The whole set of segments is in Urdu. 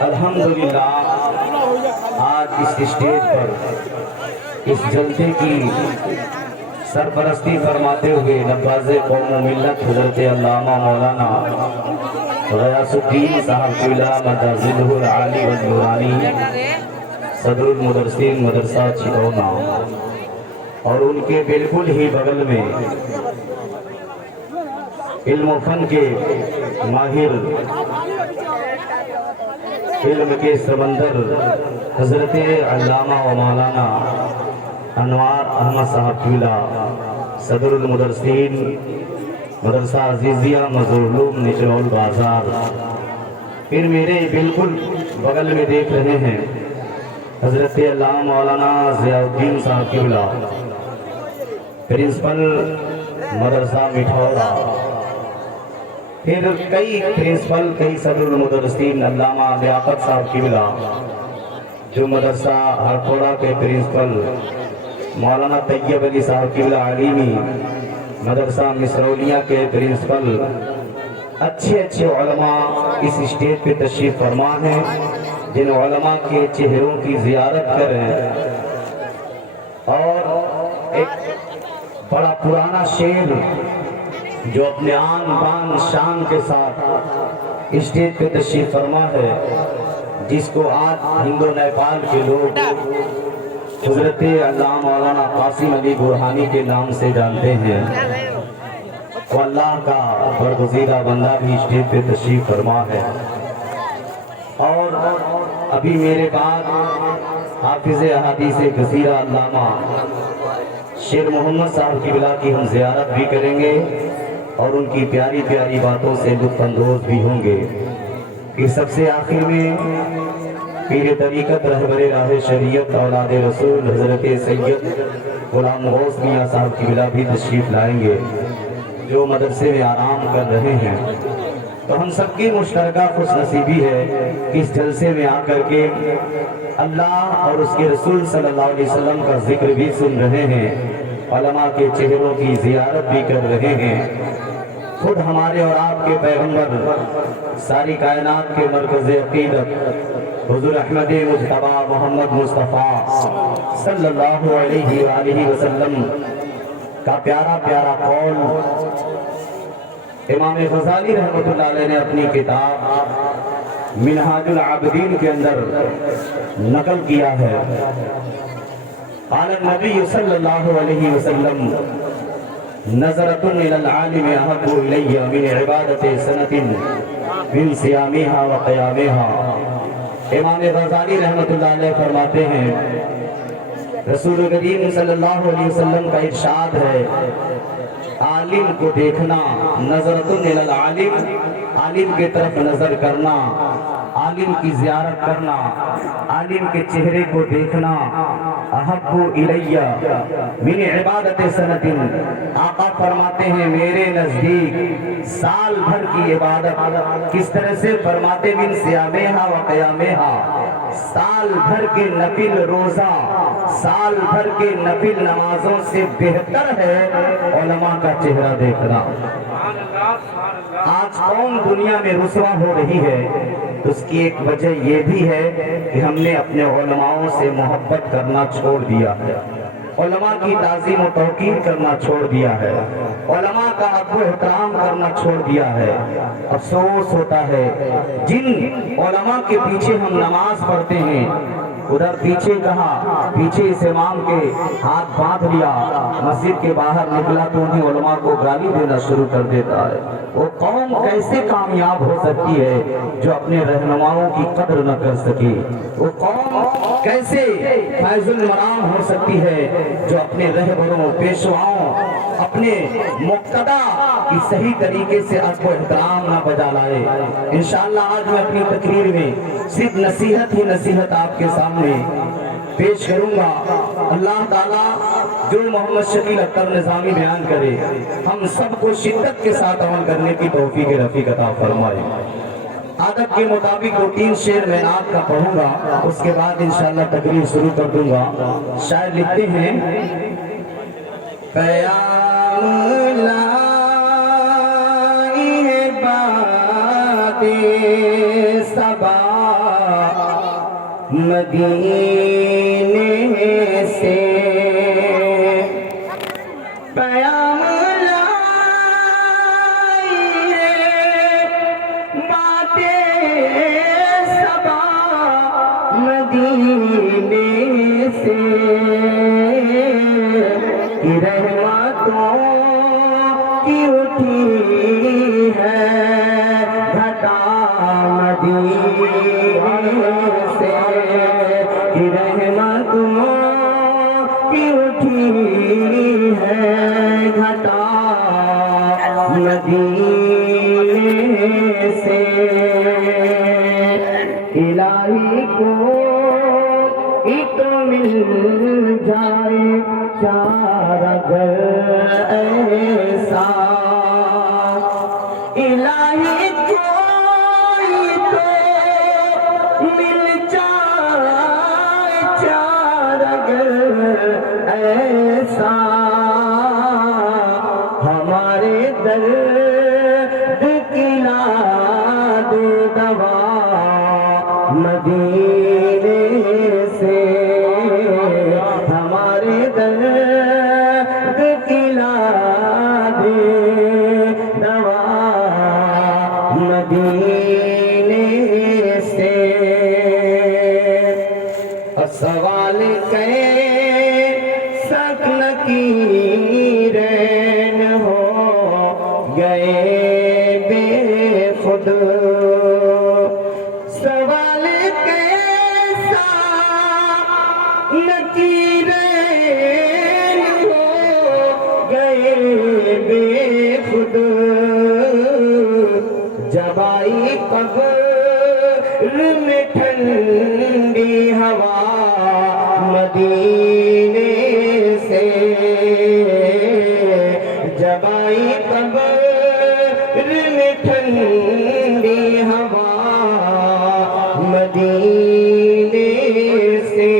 الحمدللہ آج اس اسٹیج پر اس جلسے کی سرپرستی فرماتے ہوئے نواز قوم و ملت حضرت علامہ مولانا غیاث الدین صاحب قبلہ مدازلہ العالی والنورانی صدر المدرسین مدرسہ چھتونا اور ان کے بالکل ہی بغل میں علم و فن کے ماہر علم کے سمندر حضرت علامہ و مولانا انوار احمد صاحب قبلہ صدر المدرسین مدرسہ عزیزیہ مظہر نچرول بازار، پھر میرے بالکل بغل میں دیکھ رہے ہیں حضرت علامہ مولانا ضیاء الدین صاحب قبلہ پرنسپل مدرسہ مٹھورا، پھر کئی پرنسپل کئی صدر المدرسین علامہ لیاقت صاحب قبلہ جو مدرسہ ہرپورہ کے پرنسپل مولانا طیب علی صاحب قبلہ علیمی مدرسہ مصرولیہ کے پرنسپل، اچھے علماء اس اسٹیج پہ تشریف فرما ہیں جن علماء کے چہروں کی زیارت کریں اور ایک بڑا پرانا شعر جو اپنے آن بان شان کے ساتھ اسٹیج پہ تشریف فرما ہے، جس کو آج ہند و نیپال کے لوگ حضرت علامہ مولانا قاسم علی برہانی کے نام سے جانتے ہیں، وہ اللہ کا برگزیدہ بندہ بھی اسٹیج پہ تشریف فرما ہے۔ اور ابھی میرے بعد حافظ احادیث کثیرہ علامہ شیر محمد صاحب قبلہ کی ہم زیارت بھی کریں گے اور ان کی پیاری پیاری باتوں سے لطف اندوز بھی ہوں گے۔ پھر سب سے آخر میں پیر طریقت رہبر راہ شریعت اولاد رسول حضرت سید غلام غوث میاں صاحب قبلہ بھی تشریف لائیں گے جو مدرسے میں آرام کر رہے ہیں۔ تو ہم سب کی مشترکہ خوش نصیبی ہے کہ اس جلسے میں آ کر کے اللہ اور اس کے رسول صلی اللہ علیہ وسلم کا ذکر بھی سن رہے ہیں، علماء کے چہروں کی زیارت بھی کر رہے ہیں۔ خود ہمارے اور آپ کے پیغمبر ساری کائنات کے مرکز عقیدت حضور احمد مجتبیٰ محمد مصطفیٰ صلی اللہ علیہ وآلہ وسلم کا پیارا پیارا قول امام غزالی رحمۃ اللہ علیہ نے اپنی کتاب منہاج العابدین کے اندر نقل کیا ہے۔ قال النبی صلی اللہ علیہ وسلم نظرۃ الی العالم احب الی من عبادت سنۃ من صیامها و قیامها۔ امام غزالی رحمۃ اللہ علیہ فرماتے ہیں رسول کریم صلی اللہ علیہ وسلم کا ارشاد ہے، عالم کو دیکھنا، نظرۃ الی العالم، عالم کی طرف نظر کرنا، عالم کی زیارت کرنا، عالم کے چہرے کو دیکھنا، احب الی من عبادت سنۃ، آقا فرماتے ہیں میرے نزدیک سال بھر کی عبادت، کس طرح سے فرماتے من صیامها و قیامها، سال بھر کے نفل روزہ، سال بھر کے نفل نمازوں سے بہتر ہے علماء کا چہرہ دیکھنا۔ آج قوم دنیا میں رسوا ہو رہی ہے، اس کی ایک وجہ یہ بھی ہے کہ ہم نے اپنے علماءوں سے محبت کرنا چھوڑ دیا ہے، علماء کی تعظیم و توقیر کرنا چھوڑ دیا ہے، علماء کا ادب و احترام کرنا چھوڑ دیا ہے۔ افسوس ہوتا ہے جن علماء کے پیچھے ہم نماز پڑھتے ہیں، ادھر پیچھے کہا، پیچھے اس امام کے ہاتھ باندھ لیا، مسجد کے باہر نکلا تو انہیں علماء کو گالی دینا شروع کر دیتا ہے۔ وہ قوم کیسے کامیاب ہو سکتی ہے جو اپنے رہنماؤں کی قدر نہ کر سکی؟ وہ قوم کیسے فیض المرام ہو سکتی ہے جو اپنے رہبروں، پیشواؤں، اپنے مقتدی کی صحیح طریقے سے ادب و احترام نہ بجا لائے؟ انشاءاللہ آج میں اپنی تقریر میں صرف نصیحت ہی نصیحت آپ کے سامنے پیش کروں گا۔ اللہ تعالیٰ جو محمد شکیل اختر نظامی بیان کرے، ہم سب کو شدت کے ساتھ عمل کرنے کی توفیق رفیق عطا فرمائے۔ عادت کے مطابق 2-3 شعر میں نعت کا پڑھوں گا، اس کے بعد انشاءاللہ تقریر شروع کر دوں گا۔ شاعر لکھتے ہیں، قیام لائی ہے صبا مدینے سے پیام لائی بات صبا مدینے سے رحمتوں کی اٹھی ہے گھٹا مدینے سے رحمتوں کی اٹھی ہے گھٹا مدینے سے الہی کو ایک مل جائے چارہ گھر ایسا الہی کوئی تو مل جائے چارہ گھر ایسا ہمارے درد کی لا دے دوا مدینے سے ہمارے درد کی لا دے دوا مدینے سے سوال سکن کی رین ہو گئے بے خود سوال کیسا نکیرین ہو گئے بے خود جب آئی قبر میں ٹھنڈی ہوا مدینے سے جب آئی قبر میں ٹھنڈی ہوا مدینے سے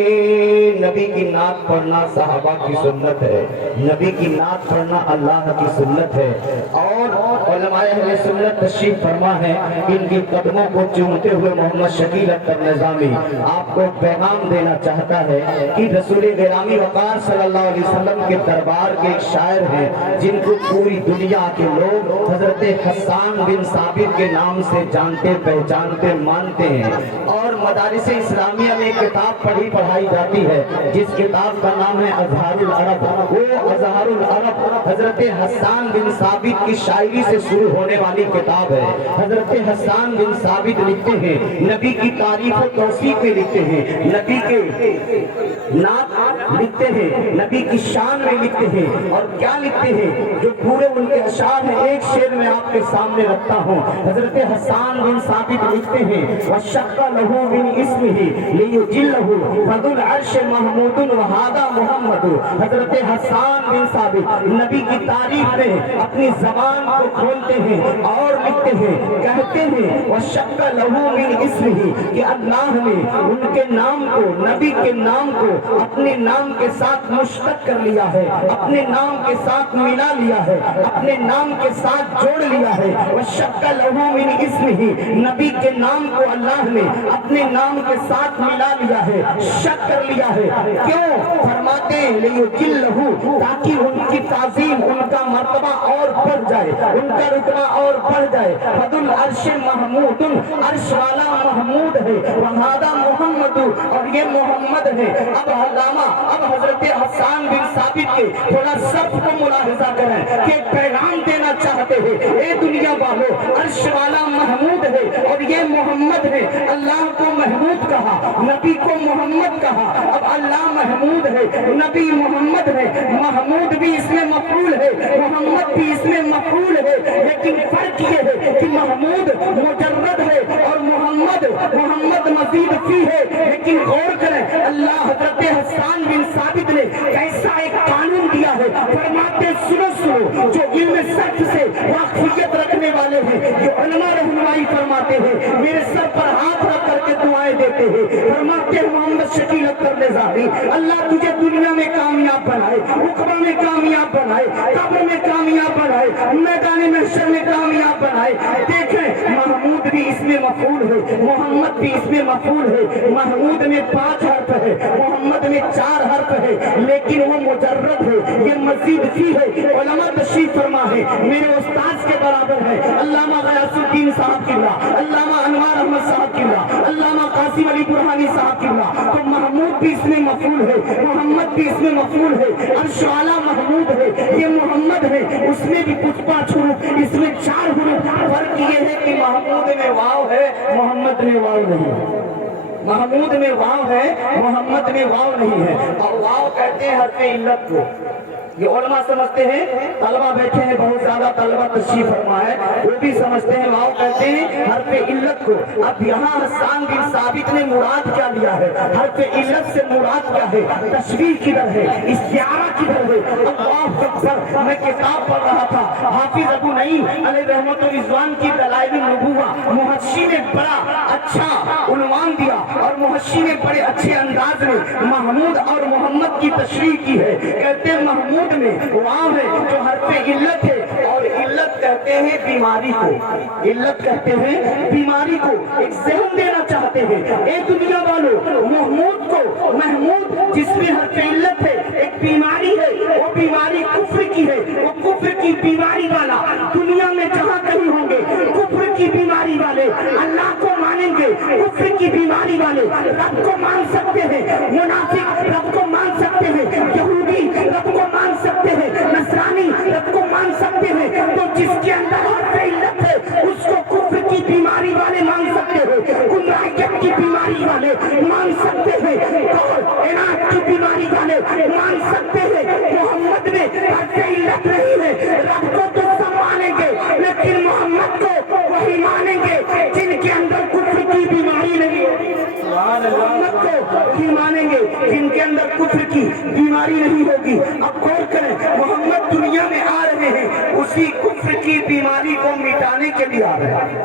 نبی کی نعت پڑھنا صحابہ کی سنت ہے نبی کی نعت پڑھنا اللہ کی سنت ہے اور علماء اہل سنت تشریف فرما ہے ان کی قدموں کو چومتے ہوئے محمد شکیل اختر نظامی آپ کو پیغام دینا چاہتا ہے کہ رسول گرامی وقار صلی اللہ علیہ وسلم کے دربار کے ایک شاعر ہیں جن کو پوری دنیا کے لوگ حضرت حسان بن ثابت کے نام سے جانتے پہچانتے مانتے ہیں اور مدارس اسلامیہ میں ایک کتاب پڑھائی جاتی ہے جس کتاب کا نام ہے اظہار العرب وہ اظہار العرب حضرت حسان بن ثابت کی شاعری سے شروع ہونے والی کتاب ہے حضرت حسان بن ثابت لکھتے ہیں نبی کی تعریف و توصیف میں لکھتے ہیں نبی کے نعت لکھتے ہیں نبی کی شان میں لکھتے ہیں اور کیا لکھتے ہیں جو پورے ان کے اشعار ہیں ایک شعر میں آپ کے سامنے رکھتا ہوں حضرت حسان بن ثابت لکھتے ہیں وَشَقَّ لَهُ مِنْ اسْمِهِ لِيُجِلَّهُ فَذُو الْعَرْشِ مَحْمُودٌ وَهَذَا مُحَمَّدٌ حضرت حسان بن ثابت نبی کی تعریف میں اپنی زبان کو کھولتے ہیں اور لکھتے ہیں کہتے ہیں وَشَقَّ لَهُ مِنْ اسْمِهِ کہ اللہ نے ان کے نام کو نبی کے نام کو اپنے نام کے ساتھ مشتق کر لیا ہے اپنے نام کے ساتھ ملا لیا ہے اپنے نام کے ساتھ جوڑ لیا ہے وَشَقَّ لَهُ مِنْ اسْمِهِ نبی کے نام کو اللہ نے اپنے نام کے ساتھ ملا لیا ہے شک کر لیا ہے کیوں فرماتے ہیں لِيُجِلَّهُ تاکہ ان کی تعظیم ان کا مرتبہ اور بڑھ جائے ان کا رتبہ اور بڑھ جائے فَذُو الْعَرْشِ مَحْمُودٌ عرش والا محمود ہے وَهَذَا مُحَمَّدٌ اور یہ محمد ہے اب علامہ اب حضرت حسان بن ثابت کے تھوڑا سب کو ملاحظہ کریں کہ پیغام دینا چاہتے ہیں اے دنیا والو عرش والا محمود ہے اور یہ محمد ہے اللہ کو محمود کہا نبی کو محمد کہا اب اللہ محمود ہے نبی محمد ہے محمود بھی اس میں مفعول ہے محمد بھی اس میں مفعول ہے لیکن فرق یہ ہے کہ محمود مجرد ہے اور محمد مزید فی ہے لیکن غور کریں اللہ حضرت حسان بن ثابت نے کیسا ایک قانون دیا ہے فرماتے سنو جو علم سخت سے واقفیت رکھنے والے ہیں جو علماء رہنمائی فرماتے ہیں میرے سر پر ہاتھ رکھ کر کے دعائیں دیتے ہیں فرماتے ہیں محمد شکیل اختر نظامی اللہ تجھے دنیا میں کامیاب بنائے عقبہ میں کامیاب بنائے قبر میں کامیاب بنائے میدان محشر میں کامیاب بنائے دیکھیں محمود بھی اس میں مفعول ہے، محمد بھی اس میں مفعول ہے۔ محمود میں 5 حرف ہے، محمد میں 4 حرف ہے، لیکن وہ مجرد ہے، یہ مزید فی ہے۔ علماء تشریف فرما ہے، میرے استاذ کے برابر ہے، علامہ غیاث الدین صاحب قبلہ، علامہ انوار احمد صاحب قبلہ، علامہ قاسم علی برہانی صاحب قبلہ۔ تو محمود بھی اس میں مفعول ہے، محمد بھی اس میں مفعول ہے۔ عرش والا محمود ہے، یہ محمد ہے، اس میں بھی کچھ 5 حروف، اس میں 4 حروف۔ فرق یہ ہے کہ محمود میں واو ہے، محمد میں واو نہیں۔ محمود میں واو ہے، محمد میں واو نہیں ہے۔ اور واو کہتے ہیں حرف علت کو، یہ علماء سمجھتے ہیں، طلبہ بیٹھے ہیں بہت زیادہ، طلبہ تشریف فرما ہے، وہ بھی سمجھتے ہیں واو کہتے ہیں حرف علت کو۔ اب یہاں حسان بن ثابت نے مراد کیا لیا ہے؟ حرف علت سے مراد کیا ہے؟ تشبیہ کدھر ہے؟ استعارہ کدھر ہے؟ اللہ اکبر! میں کتاب پڑھ رہا تھا، حافظ ابو نعیم علیہ رحمت و رضوان کی دلائل النبوہ، محشی نے بڑا اچھا عنوان دیا اور محشی نے بڑے اچھے انداز میں محمود اور محمد کی تشریح کی ہے۔ کہتے ہیں محمود میں واو ہے جو حرف علت ہے، اور علت کہتے ہیں بیماری کو، علت کہتے ہیں بیماری کو۔ ایک ذہن دینا چاہتے ہیں اے دنیا والوں، محمود کو، محمود جس میں حرف علت ہے، ایک بیماری ہے، وہ بیماری کفر کی ہے، وہ کفر کی بیماری والا دنیا میں جہاں کہیں ہوں گے، کفر کی بیماری والے اللہ کو مانیں گے، کفر کی بیماری والے رب کو مان سکتے ہیں، منافق رب کو مان سکتے ہیں، یہودی رب کو مان سکتے ہیں، نصرانی رب کو مان سکتے ہیں۔ تو جس کے اندر حرف علت ہے اس کو کفر کی بیماری والے مان سکتے ہیں، گمراہیت کی بیماری والے مان سکتے ہیں، اور عناد کی بیماری والے مان سکتے ہیں۔ محمد میں حرف علت نہیں ہے، رب کو تو سب مانیں گے لیکن محمد کو وہی مانیں گے جن کے اندر کفر کی بیماری نہیں ہے۔ محمد کو ہی مانیں گے جن کے اندر کفر کی بیماری نہیں ہوگی۔ اب غور کریں، محمد دنیا میں آ رہے ہیں، اسی کفر کی بیماری کو مٹانے کے لیے آ رہے ہیں،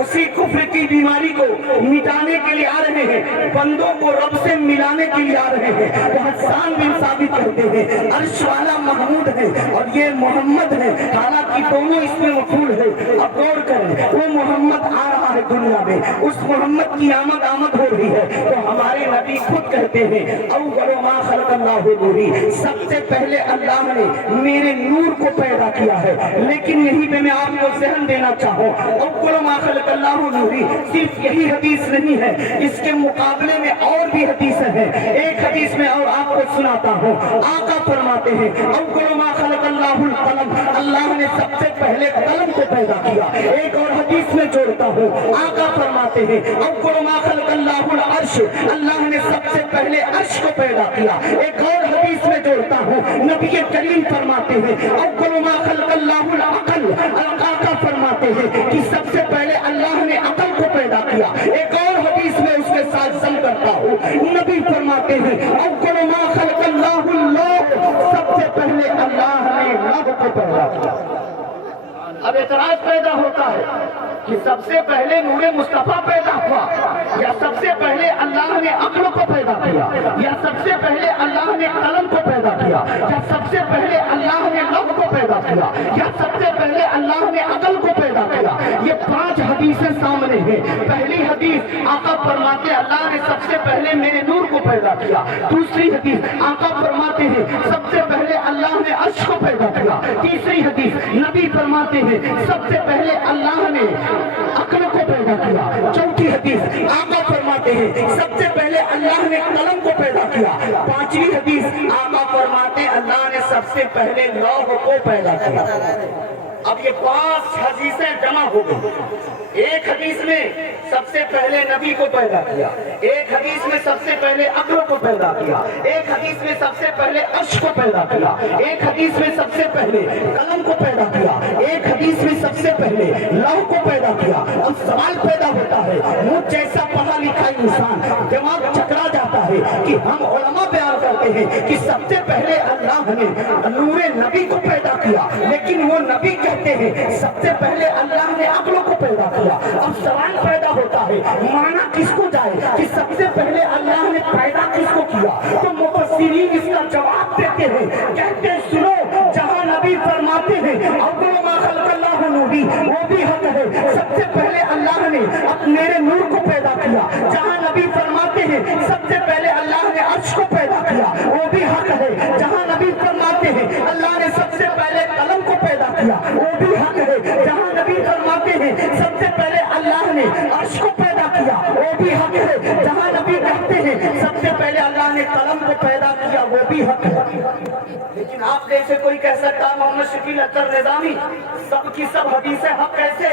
اسی کفر کی بیماری کو مٹانے کے لیے آ رہے ہیں، بندوں کو رب سے ملانے کے لیے آ رہے ہیں۔ تو حسان بن ثابت کہتے ہیں عرش والا محمود ہے اور یہ محمد ہے، حالانکہ دونوں اس میں مفعول ہے۔ اب غور کریں، وہ محمد آ رہا ہے دنیا میں، اس محمد کی آمد ہو رہی ہے، تو ہمارے نبی خود کہتے ہیں اول ما خلق اللہ نوری، سب سے پہلے اللہ نے میرے نور کو پیدا کیا ہے۔ لیکن یہی پہ میں آپ کو ذہن دینا چاہوں، اول ما خلق اللہ نوری صرف یہی حدیث نہیں ہے، اس کے مقابلے میں اور بھی حدیثیں ہیں۔ ایک حدیث میں اور آپ کو سناتا ہوں، آقا فرماتے ہیں اول ما خلق اللہ القلم، اللہ نے سب سے پہلے قلم کو پیدا کیا۔ ایک اور حدیث میں جوڑتا ہوں، آقا فرماتے ہیں اول ما خلق اللہ العرش، اللہ نے سب سے پہلے عرش کو پیدا کیا۔ ایک اور حدیث میں جوڑتا ہوں، نبی کریم فرماتے ہیں اول ما خلق اللہ العقل، آقا فرماتے ہیں کہ سب سے پہلے اللہ نے عقل کو پیدا کیا۔ ایک اور حدیث میں اس کے ساتھ ضم کرتا ہوں، نبی فرماتے ہیں اول ما خلق اللہ اللوح، سب سے پہلے اللہ نے لوح کو پیدا کیا۔ اب اعتراض پیدا ہوتا ہے کہ سب سے پہلے نور مصطفیٰ پیدا ہوا، یا سب سے پہلے اللہ نے عقل کو پیدا کیا، یا سب سے پہلے اللہ نے قلم کو پیدا کیا، یا سب سے پہلے اللہ نے لوح کو پیدا کیا، یا سب سے پہلے اللہ نے عقل کو پیدا کیا۔ یہ 5 حدیثیں سامنے ہیں۔ پہلی حدیث آقا فرماتے اللہ نے سب سے پہلے میرے نور کو پیدا کیا۔ دوسری حدیث آقا فرماتے ہیں سب سے پہلے اللہ نے عرش کو پیدا کیا۔ تیسری حدیث نبی فرماتے ہیں سب سے پہلے اللہ نے عقل کو پیدا کیا۔ چوتھی حدیث آقا فرماتے ہیں سب سے پہلے اللہ نے قلم کو پیدا کیا۔ پانچویں حدیث آقا فرماتے اللہ نے سب سے پہلے لوح کو پیدا کیا۔ اب یہ 5 حدیثیں جمع ہو گئی۔ ایک حدیث میں سب سے پہلے نبی کو پیدا کیا، ایک حدیث میں سب سے پہلے عقل کو پیدا کیا، ایک حدیث میں سب سے پہلے عرش کو پیدا کیا، ایک حدیث میں سب سے پہلے قلم کو پیدا کیا، ایک حدیث میں سب سے پہلے لوح کو پیدا کیا۔ اب سوال پیدا ہوتا ہے، مجھ جیسا پڑھا لکھا انسان دماغ چکرا جاتا ہے کہ ہم علماء بیان کرتے ہیں کہ سب سے پہلے اللہ نے نور نبی کو پیدا کیا، لیکن وہ نبی کہتے ہیں سب سے پہلے اللہ نے عقل کو پیدا کیا۔ اب سوال پیدا ہوتا ہے معنی کس کو جائے کہ سب سے پہلے اللہ نے پیدا کس کو کیا؟ تو مفسرین اس کا جواب دیتے ہیں، کہتے ہیں سنو، جہاں نبی فرماتے ہیں اول ما خلق اللہ نوری، وہ بھی حق ہے، سب سے پہلے اللہ نے اب میرے نور کو پیدا کیا. جہاں نبی فرماتے ہیں سب سے پہلے اللہ نے عرش کو پیدا کیا, وہ بھی حق ہے. جہاں نبی فرماتے ہیں اللہ نے سب سے پہلے قلم کو پیدا کیا, وہ بھی حق ہے. جہاں نبی فرماتے ہیں سب سے پہلے اللہ نے عرش کو پیدا کیا, وہ بھی حق ہے. جہاں نبی کہتے ہیں سب سے پہلے اللہ نے قلم کو پیدا کیا, وہ بھی حق ہے. لیکن آپ جیسے کوئی کہہ سکتا محمد شکیل اختر نظامی سب کی سب حدیثیں حق کیسے؟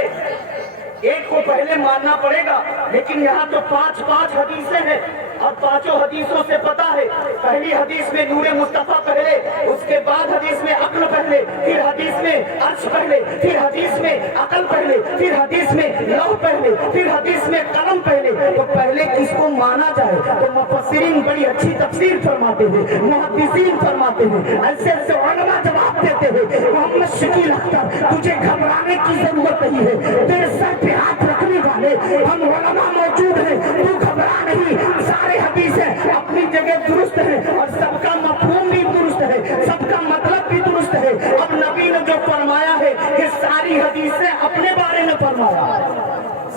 ایک کو پہلے ماننا پڑے گا. لیکن یہاں تو پانچ حدیثیں ہیں اور پانچوں حدیثوں سے پتا ہے پہلی حدیث میں نور مصطفیٰ پہلے, اس کے بعد حدیث میں عقل پہلے, پھر حدیث میں عرش پہلے, پھر حدیث میں عقل پہلے, پھر حدیث میں لوح پہلے, پھر حدیث میں قلم پہلے. تو پہلے کس کو مانا جائے؟ تو مفسرین بڑی اچھی تفسیر فرماتے ہیں, محدثین فرماتے ہیں, ایسے ایسے علماء جواب دیتے ہیں محمد شکیل اختر تجھے گھبرانے کی ضرورت نہیں ہے, تیرے سر پہ ہاتھ رکھنے والے ہم علماء موجود ہیں, تو گھبرا نہیں. سارے حدیثیں اپنی جگہ درست ہے اور سب کا مفہوم بھی درست ہے, سب کا مطلب بھی درست ہے. اب نبی نے جو فرمایا ہے کہ ساری حدیثیں اپنے بارے میں فرمایا,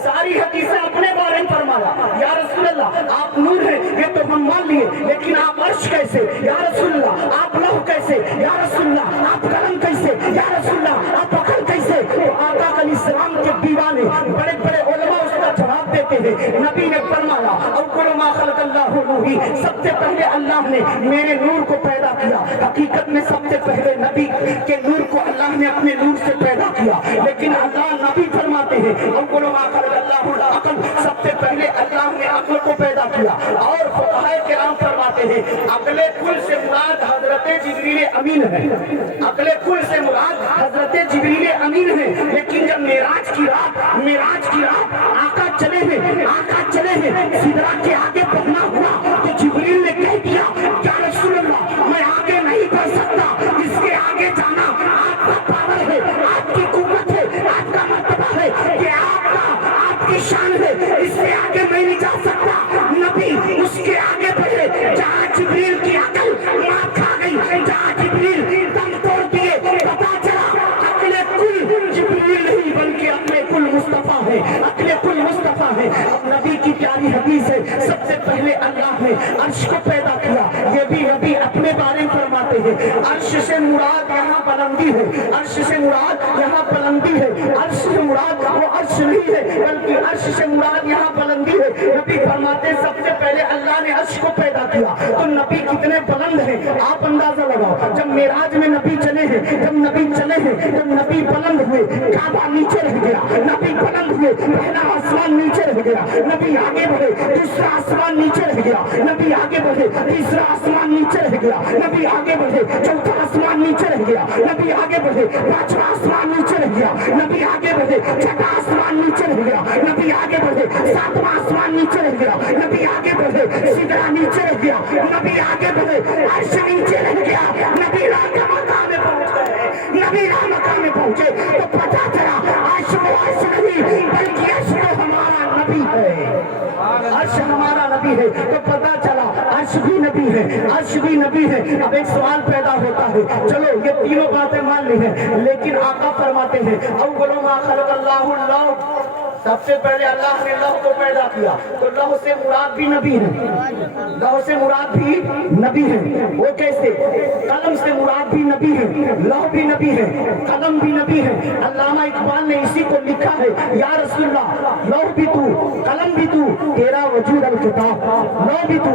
ساری حدیثیں اپنے بارے میں فرمایا. یا رسول اللہ آپ نور ہیں یہ تو ہم مان لیے, لیکن آپ عرش کیسے؟ یا رسول اللہ آپ لوح کیسے؟ یا رسول اللہ آپ قلم کیسے؟ یا رسول اللہ آپ عقل کیسے؟ تو آقا علیہ السلام کے دیوانے بڑے بڑے علماء اس کا جواب دیتے ہیں. نبی نے فرمایا اول ما خلق اللہ نوری, سب سے پہلے اللہ نے میرے نور کو پیدا کیا. حقیقت میں سب سے پہلے نبی کے نور کو اللہ نے اپنے نور سے پیدا کیا, لیکن اللہ نبی فرماتے ہیں اول ما خلق اللہ العقل, سب سے پہلے اللہ نے عقل کو پیدا کیا. اور فقہائے کرام فرماتے ہیں عقل کل سے مراد حضرت جبریل امین ہے, عقل کل سے مراد حضرت جبریل امین ہے. لیکن جب معراج کی رات آقا چلے ہیں سدرا کے آگے بڑھنا ہوا تو جبریل نے کہہ دیا یا رسول اللہ میں آگے نہیں بڑھ سکتا, اس کے آگے جانا آپ کا پاور ہے, آپ کی قوت ہے, آپ کا مرتبہ ہے, کہ آپ کی شان ہے, اس سے آگے میں نہیں جا سکتا. نبی اس کے آگے بڑھے جہاں جبریل کی عقل مار کھا گئی, جہاں جبریل دم توڑ دیے, پتا چلا عقل کل جبریل نہیں بلکہ عقل کل مصطفیٰ ہے, عقل کل مصطفیٰ ہے. نبی کی پیاری حدیث ہے سب سے پہلے اللہ نے عرش کو پیدا کیا, یہ بھی نبی اپنے بارے میں فرماتے ہیں. عرش سے مراد یہاں بلندی ہے, عرش سے مراد یہاں بلندی ہے, عرش سے مراد وہ عرش نہیں ہے بلکہ عرش سے مراد یہاں بلندی ہے. نبی فرماتے ہیں سب سے پہلے اللہ نے عرش کو پیدا کیا. تو نبی کتنے بلند ہیں آپ اندازہ لگاؤ. جب معراج میں نبی چلے ہیں, جب نبی بلند ہوئے, کعبہ نیچے رہ گیا, نبی بلند ہوئے, پہلا آسمان نیچے رہ گیا, نبی آگے بڑھے, دوسرا آسمان نیچے رہ گیا, نبی آگے بڑھے, تیسرا آسمان نیچے رہ گیا, نبی آگے بڑھے, چوتھا آسمان نیچے رہ گیا, نبی آگے بڑھے, پانچواں آسمان نیچے رہ گیا, نبی آگے بڑھے, چھٹا آسمان نیچے رہ گیا, نبی آگے بڑھے, ساتواں آسمان نیچے رہ گیا, نبی آگے بڑھے, سدرا نیچے رہ گیا, نبی آگے بڑھے, عرش نیچے رہ گیا, نبی راہ کا مقام میں پہنچ گئے, نبی راہ مقام میں پہنچے تو پتا چلا عرش وہ عرش نہیں بلکہ عرش تو ہمارا نبی ہے, عرش ہمارا نبی ہے. تو پتا چلا عرش بھی نبی ہے, عرش بھی نبی ہے. اب ایک سوال پیدا ہوتا ہے, چلو یہ تینوں باتیں مان لی ہیں, لیکن آقا فرماتے ہیں اول ما خلق اللہ اللوح, سب سے پہلے اللہ نے لوح کو پیدا کیا. تو لوح سے مراد بھی نبی ہے, لوح سے مراد بھی نبی ہے. وہ کیسے؟ قلم سے مراد بھی نبی ہے, لوح بھی نبی ہے, قلم بھی نبی ہے. علامہ اقبال نے اسی کو لکھا ہے یا رسول اللہ لوح بھی تو, قلم بھی تو, تیرا وجود الکتاب. لوح بھی تو,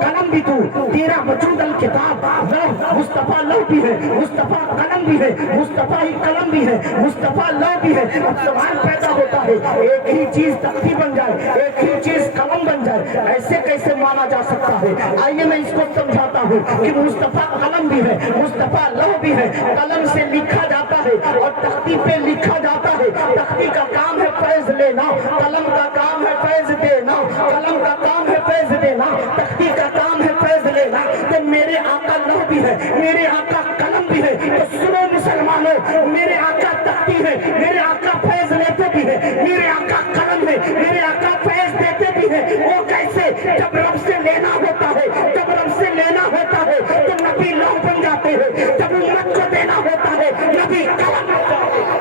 قلم بھی تو, تیرا وجود الکتاب. لوح مصطفیٰ لوح بھی ہے, مصطفیٰ قلم بھی ہے, مصطفیٰ ہی قلم بھی ہے, مصطفیٰ لوح بھی ہے. اب سوال پیدا ہوتا ہے ایک ہی چیز تختی بن جائے, ایک ہی چیز قلم بن جائے, ایسے کیسے مانا جا سکتا ہے؟ آئیے میں اس کو سمجھاتا ہوں کہ مصطفیٰ قلم بھی ہے, مصطفیٰ لوح بھی ہے. قلم سے لکھا جاتا ہے اور تختی پہ لکھا جاتا ہے. تختی کا کام ہے فیض لینا, قلم کا کام ہے فیض دینا, قلم کا کام ہے فیض دینا, تختی کا کام ہے فیض لینا. تو میرے آقا لوح بھی ہے, میرے آقا قلم بھی ہے. تو سنو مسلمانوں, میرے آقا تختی ہے, میرے آقا فیض لیتے بھی ہے, میرے آقا قلم ہے, میرے آقا فیض دیتے بھی ہے. وہ کیسے؟ جب رب سے لینا ہوتا ہے, جب رب سے لینا ہوتا ہے تو نبی لوح بن جاتے ہیں, جب امت کو دینا ہوتا ہے نبی قلم بن جاتے ہیں.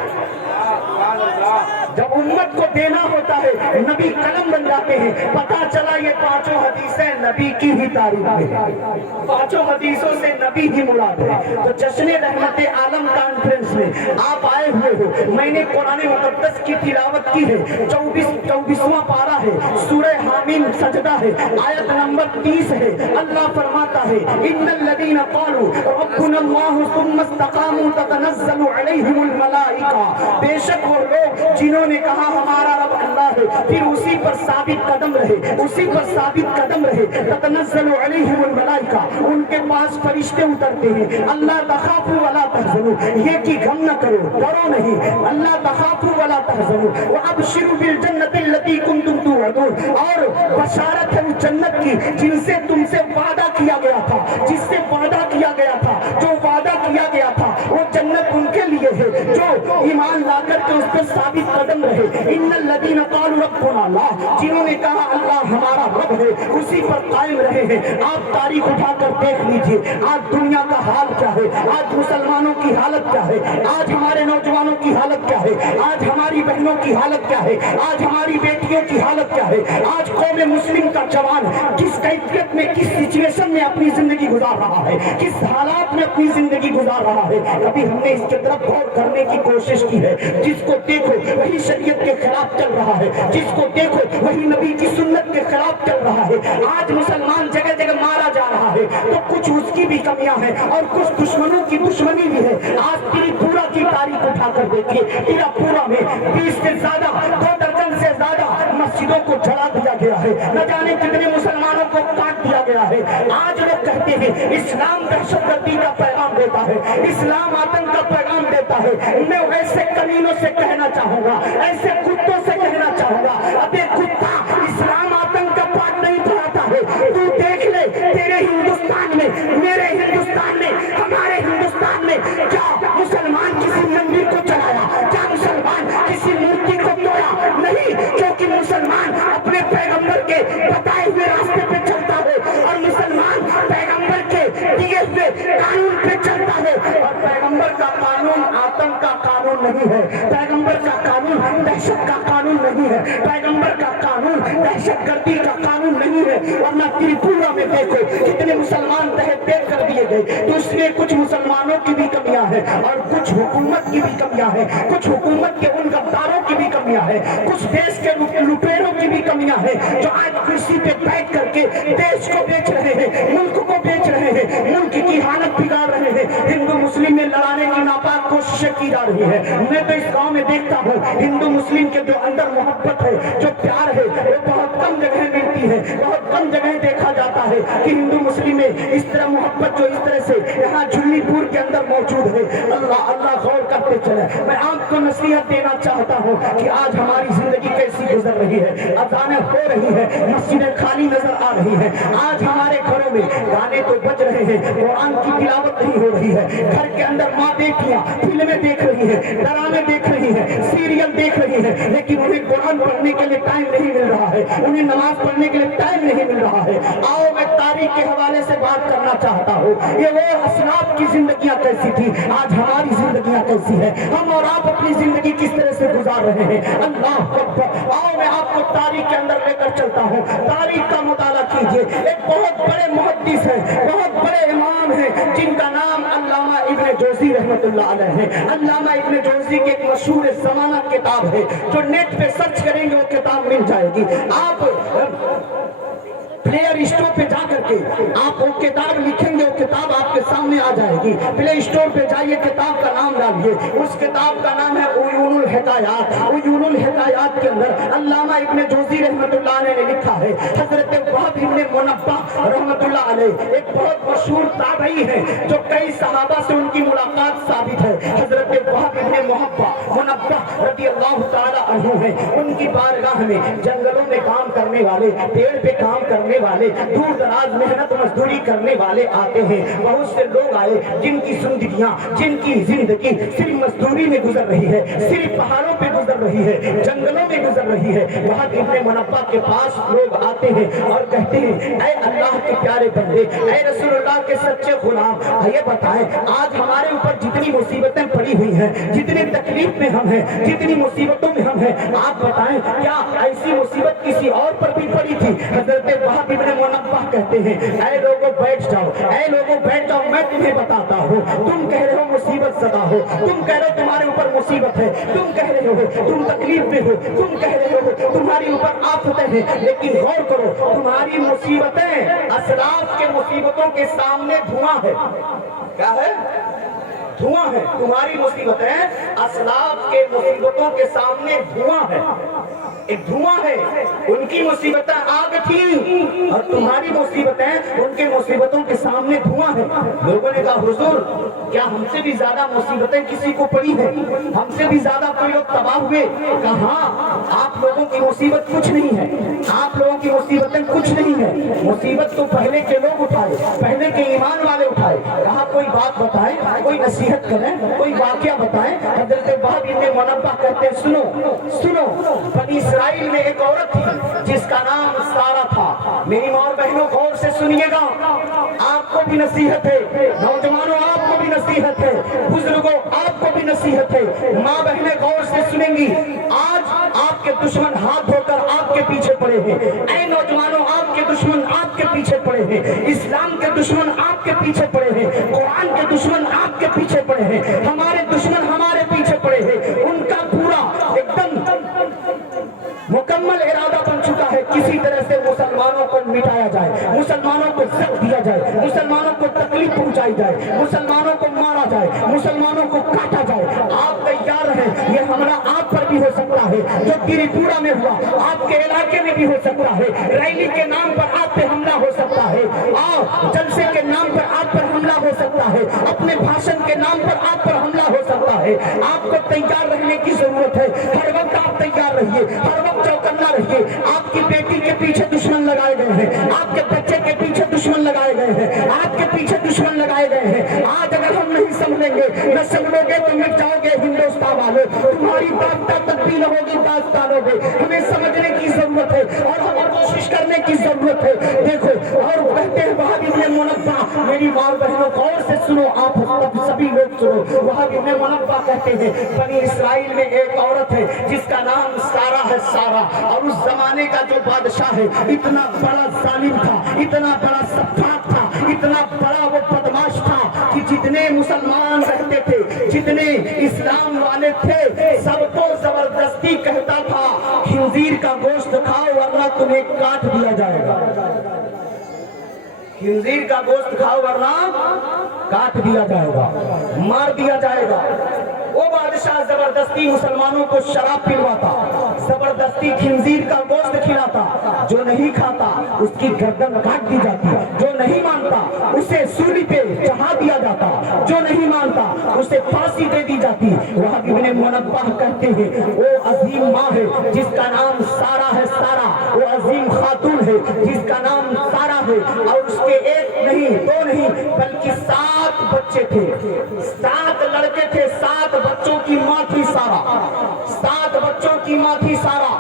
جب امت کو دینا ہوتا ہے نبی قلم بن جاتے ہیں. پتا چلا یہ پانچوں حدیثیں نبی کی ہی تعریف میں ہیں, پانچوں حدیثوں سے نبی ہی مراد ہے. تو جشن رحمت عالم کانفرنس میں آپ آئے ہوئے ہو, میں نے قرآن مقدس کی تلاوت کی ہے. 24واں پارہ ہے, سورہ حامیم سجدہ ہے, آیت نمبر 30 ہے. اللہ فرماتا ہے ان الذین قالوا ربنا اللہ ثم استقاموا تتنزل علیہم الملائکہ, بے شک وہ لوگ جنہوں نے کہا ہمارا رب اللہ ہے, پھر اسی پر ثابت قدم رہے, اسی پر ثابت قدم رہے. تتنزل علیہم الملائکہ, ان کے پاس فرشتے اترتے ہیں. اللہ تخافوا ولا تحزنوا, یہ کہ غم نہ کرو, ڈرو نہیں. اللہ تخافوا ولا تحزنوا وابشروا بالجنۃ التي كنتم توعدون, اور بشارت ہے اس جنت کی جن سے تم سے وعدہ کیا گیا تھا, جس سے وعدہ کیا گیا تھا, جو وعدہ کیا گیا تھا وہ جنت ان کے لیے ہے جو ایمان لا کر کے اس پر ثابت قدم رہے. ان الذین قالوا ربنا اللہ, جنہوں نے کہا اللہ ہمارا رب ہے, اسی پر قائم رہے ہیں. آپ تاریخ اٹھا کر دیکھ لیجئے آج دنیا کا حال کیا ہے, آج مسلمانوں کی حالت کیا ہے, آج ہمارے نوجوانوں کی حالت کیا ہے, آج ہماری بہنوں کی حالت کیا ہے, آج ہماری بیٹیوں کی حالت کیا ہے. آج قوم مسلم کا جوان کس کیفیت میں, کس سچویشن میں اپنی زندگی گزار رہا ہے, کس حالات میں اپنی زندگی گزار رہا ہے. کبھی ہم نے اس کی طرف غور کرنے کی کوشش کی ہے؟ جس کو دیکھو وہی شریعت کے خلاف چل رہا ہے, جس کو دیکھو وہی نبی کی سنت کے خلاف چل رہا ہے. آج مسلمان جگہ جگہ مارا جا رہا ہے, تو کچھ اس کی بھی کمیاں ہیں اور کچھ دشمنوں کی دشمنی بھی ہے. آج تیری پورا کی تاریخ اٹھا کر دیکھیے, تیرا پورا میں 20 سے زیادہ, 2 درجن سے زیادہ مسجدوں کو جلا دیا گیا ہے, نہ جانے کتنے مسلمانوں کو کاٹ دیا گیا ہے. آج لوگ کہتے ہیں اسلام دہشت گردی کا پیغام دیتا ہے, اسلام آتنک کا پیغام دیتا ہے. میں ایسے کمینوں سے کہنا چاہوں گا, ایسے کتوں سے کہنا چاہوں گا, ابے کتا اسلام آتنک کا پاٹ نہیں پڑھاتا ہے. تو دیکھ لے تیرے ہندوستان میں, میرے ہندوستان میں, ہمارے ہندوستان میں کیا مسلمان کسی مندر کو چلایا, کیا مسلمان کسی مورتی کو توڑا؟ نہیں, کیونکہ مسلمان اپنے پیغمبر کے بتائے ہوئے راستے پہ چلتا ہے, اور مسلمان پیغمبر کے دیے ہوئے قانون پہ چلتا ہے. اور پیغمبر کا قانون آتنک کا قانون نہیں ہے, پیغمبر کا قانون دہشت کا قانون نہیں ہے, پیغمبر کا قانون دہشت گردی کا قانون نہیں ہے. ورنہ تریپورہ میں دیکھو کتنے مسلمان تحت دیکھ کر دیے گئے, تو اس میں کچھ مسلمانوں کی بھی کمیاں ہیں اور کچھ حکومت کی بھی کمیاں ہیں, کچھ حکومت کے ان غداروں کی بھی کمیاں ہیں, کچھ دیش کے لٹیروں کی بھی کمیاں ہیں جو آج کرسی پہ بیٹھ کر کے دیش کو بیچ رہے ہیں, ملک کو بیچ رہے ہیں, ملک کی حالت بگاڑ رہے ہیں. ہندو مسلم میں لڑانے کی ناپاک کوششیں کی جا رہی ہے. میں تو اس گاؤں میں دیکھتا ہوں ہندو مسلم کے جو اندر محبت ہے, جو پیار ہے, وہ بہت کم جگہ ملتی ہے, بہت کم جگہ دیکھا جاتا ہے کہ ہندو مسلم میں اس طرح محبت جو اس طرح سے یہاں جھلی پور کے اندر موجود ہے. اللہ اللہ غور کرتے چلے. میں آپ کو نصیحت دینا چاہتا ہوں کہ آج ہماری زندگی کیسی گزر رہی ہے, اذانیں ہو رہی ہے, مسجدیں خالی نظر آ رہی ہیں. آج ہمارے گھروں میں گانے تو بج رہے ہیں, قرآن کی تلاوت نہیں ہو رہی ہے. گھر کے اندر ماں بیٹیاں فلمیں دیکھ رہی ہیں, ڈرامے دیکھ رہی ہیں, سیریل دیکھ رہی ہیں, لیکن انہیں قرآن پڑھنے کے لیے ٹائم نہیں مل رہا ہے, انہیں نماز پڑھنے کے لیے ٹائم نہیں مل رہا ہے. آؤ میں تاریخ کے حوالے سے بات کرنا چاہتا ہوں. یہ وہ اسلاف کی زندگیاں کیسی تھی, آج ہماری زندگیاں کیسی ہیں, ہم اور آپ اپنی زندگی کس طرح سے گزار رہے ہیں. اللہ اکبر. آؤ میں آپ کو تاریخ کے اندر لے کر چلتا ہوں. تاریخ کا مطالعہ کیجئے. ایک بہت بڑے محدث ہیں, بہت بڑے امام ہیں جن کا نام علامہ ابن جوزی رحمت اللہ علیہ ہے. علامہ ابن جوزی کی ایک مشہور زمانہ کتاب ہے, جو نیٹ پہ سرچ کریں گے وہ کتاب مل جائے گی. آپ پلے اسٹور پہ جا کر کے آپ وہ کتاب لکھیں گے, وہ کتاب آپ کے سامنے آ جائے گی. پلے اسٹور پہ جائیے, کتاب کا نام ڈالیے, اس کتاب کا نام ہے عیون الحکایات. عیون الحکایات کے اندر علامہ ابن جوزی رحمت اللہ علیہ نے لکھا ہے, حضرت وہب ابن منبہ رحمت اللہ علیہ ایک بہت مشہور تابعی ہے جو کئی صحابہ سے ان کی ملاقات ثابت ہے. حضرت وہب ابن منبہ رضی اللہ تعالی عنہ ہیں. ان کی بارگاہ میں جنگلوں میں کام کرنے والے, پیڑ پہ کام کرنے والے, دور دراز محنت مزدوری کرنے والے آتے ہیں. بہت سے لوگ آئے جن کی زندگیاں جن کی زندگی صرف مزدوری میں گزر رہی ہے, صرف پہاڑوں پہ گزر رہی ہے, جنگلوں میں گزر رہی ہے. وہاں ابن منبہ کے پاس لوگ آتے ہیں اور کہتے ہیں اے اللہ کے پیارے بندے, اے رسول اللہ کے سچے غلام, یہ بتائیں آج ہمارے اوپر جتنی مصیبتیں پڑی ہوئی ہیں, جتنی تکلیف میں ہم ہیں, جتنی مصیبتوں میں ہم ہیں, آپ بتائیں کیا ایسی مصیبت کسی اور پر بھی پڑی تھی؟ حضرت وہب ابن منبہ کہتے ہیں اے لوگوں بیٹھ جاؤ, اے لوگوں بیٹھ جاؤ, میں تمہیں بتاتا ہوں. تم کہہ رہے ہو مصیبت زدہ ہو, تم کہہ رہے ہو تمہارے اوپر مصیبت ہے, تم کہہ رہے ہو تم تکلیف میں ہو, تم کہہ رہے ہو تمہاری اوپر آفتیں ہیں, لیکن غور کرو تمہاری مصیبتیں اسلاف کے مصیبتوں کے سامنے دھواں ہے. کیا ہے؟ دھواں ہے. تمہاری مصیبتیں اسلاف کے مصیبتوں کے سامنے دھواں ہے, ایک دھواں ہے. ان کی مصیبتیں آگ تھی اور تمہاری مصیبتیں ان کے مصیبتوں کے سامنے دھواں ہے. لوگوں نے کہا حضور کیا ہم سے بھی زیادہ مصیبتیں کسی کو پڑی ہیں؟ ہم سے بھی زیادہ کوئی لوگ تباہ ہوئے؟ کہاں, آپ لوگوں کی مصیبت کچھ نہیں ہے, آپ لوگوں کی مصیبتیں کچھ نہیں ہے. مصیبت تو پہلے کے لوگ اٹھائے, پہلے کے ایمان والے اٹھائے. کہا کوئی بات بتائیں, کوئی نصیحت کریں, کوئی واقعہ بتائیں. حضرت وہب ابن منبہ کہتے ہیں سنو سنو, بنی اسرائیل میں ایک عورت تھی جس کا نام سارہ تھا. میری ماں اور بہنوں غور سے سنیے گا, آپ کو بھی نصیحت ہے, نوجوانوں آپ کو بھی نصیحت ہے, بزرگوں آپ کو بھی نصیحت ہے. ماں بہنیں غور سے سنیں گی. آج آپ کے دشمن ہاتھ دھو کر آپ کے پیچھے پڑے ہیں. اے نوجوانوں آپ کے دشمن آپ کے پیچھے پڑے ہیں, اسلام کے دشمن آپ کے پیچھے پڑے ہیں, قرآن کے دشمن آپ کے پیچھے پڑے ہیں, ہمارے دشمن ہمارے پیچھے پڑے ہیں. ان کا پورا ایک دم مکمل ارادہ بن چکا ہے کسی طرح سے مسلمانوں کو مٹایا جائے, مسلمانوں کو زخم دیا جائے, مسلمانوں کو تکلیف پہنچائی جائے, مسلمانوں کو مارا جائے, مسلمانوں کو کاٹا جائے. آپ تیار ہیں؟ یہ حملہ آپ پر بھی ہو سکتا ہے جو تری پورا میں ہوا, آپ کے علاقے میں بھی ہو سکتا ہے. ریلی کے نام پر آپ پہ حملہ ہو سکتا ہے, اور جلسے کے نام پر آپ پر حملہ ہو سکتا ہے, اپنے بھاشن کے نام پر آپ پر حملہ ہو سکتا ہے. آپ کو تیار رہنے کی ضرورت ہے. ہر وقت آپ تیار رہیے, ہر وقت چوکنا رہیے. آپ کی بیٹی کے پیچھے دشمن لگائے گئے ہیں, آپ کے بچے کے پیچھے دشمن لگائے گئے ہیں, آپ کے پیچھے دشمن لگائے گئے ہیں. آج اگر ہم نہیں سمجھیں گے, نہ سمجھو گے تو مٹ جاؤ گے ہندوستان والے. تمہاری داستان تبدیل ہوگی داستانوں میں. ہمیں سمجھنے کی ضرورت ہے اور ہمیں کوشش کرنے کی ضرورت ہے. دیکھو اور کہتے ہیں وہب ابن منبہ, میری ماں بہنوں غور سے سنو, آپ سبھی لوگ سنو. وہب ابن منبہ کہتے ہیں بنی اسرائیل میں ایک عورت ہے جس کا نام سارہ ہے. سارہ, اور اس زمانے کا جو بادشاہ ہے اتنا بڑا ظالم تھا, اتنا بڑا سفاک تھا, اتنا بڑا وہ بدماش تھا کہ جتنے مسلمان رہتے تھے, جتنے اسلام والے تھے, سب کو زبردستی کہتا تھا خنزیر کا گوشت کھاؤ ورنہ تمہیں کاٹ دیا جائے گا, خنزیر کا گوشت کھاؤ ورنہ کاٹ دیا جائے گا, مار دیا جائے گا. وہ بادشاہ زبردستی مسلمانوں کو شراب پلواتا, زبردستی خنزیر کا گوشت کھلاتا. جو نہیں کھاتا اس کی گردن کاٹ دی جاتی, جو نہیں مانتا اسے سولی پہ چڑھا دیا جاتا, جو نہیں مانتا اسے پھانسی دے دی جاتی. وہب ابن منبہ کہتے ہیں وہ عظیم ماں ہے جس کا نام سارہ ہے. سارہ وہ عظیم خاتون ہے جس کا نام سارہ ہے, اور اس کے ایک نہیں دو نہیں بلکہ 7 بچے تھے, 7 لڑکے تھے. 7 بچوں کی ماں تھی سارہ, 7 بچوں کی ماں تھی سارہ.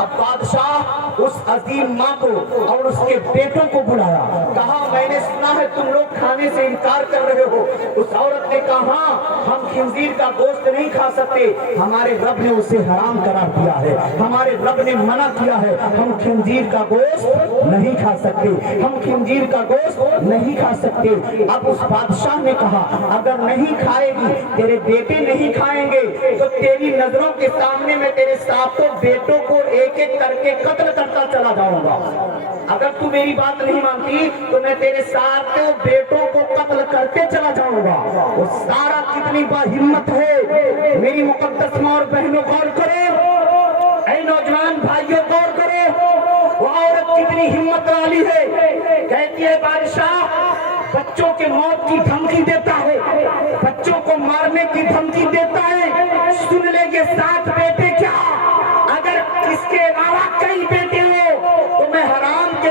اب بادشاہ اس عظیم ماں کو اور اس کے بیٹوں کو بلایا, کہا میں نے سنا ہے تم لوگ کھانے سے انکار کر رہے ہو. اس عورت نے کہا ہاں ہم خنزیر کا گوشت نہیں کھا سکتے, ہمارے رب نے اسے حرام قرار دیا ہے, ہمارے رب نے منع کیا ہے, ہم خنزیر کا گوشت نہیں کھا سکتے, ہم خنزیر کا گوشت نہیں کھا سکتے. اب اس بادشاہ نے کہا اگر نہیں کھائے گی, تیرے بیٹے نہیں کھائیں گے, تو تیری نظروں کے سامنے میں تیرے 7 بیٹوں کو ایک ایک کر کے قتل کرتا چلا جاؤں گا. اگر تو میری بات نہیں مانتی تو میں تیرے 7 بیٹوں کو قتل کرتے چلا جاؤں گا. وہ سارا کتنی با ہمت ہے, میری مقدس ماں اور بہنوں غور کرے, اے نوجوان بھائیوں غور کرے, وہ عورت کتنی ہمت والی ہے. کہتی ہے بادشاہ بچوں کے موت کی دھمکی دیتا ہے, بچوں کو مارنے کی دھمکی دیتا ہے. سن لے یہ 7 بیٹے کیا, اگر اس کے علاوہ کئی بیٹے ہو تو میں حرام کے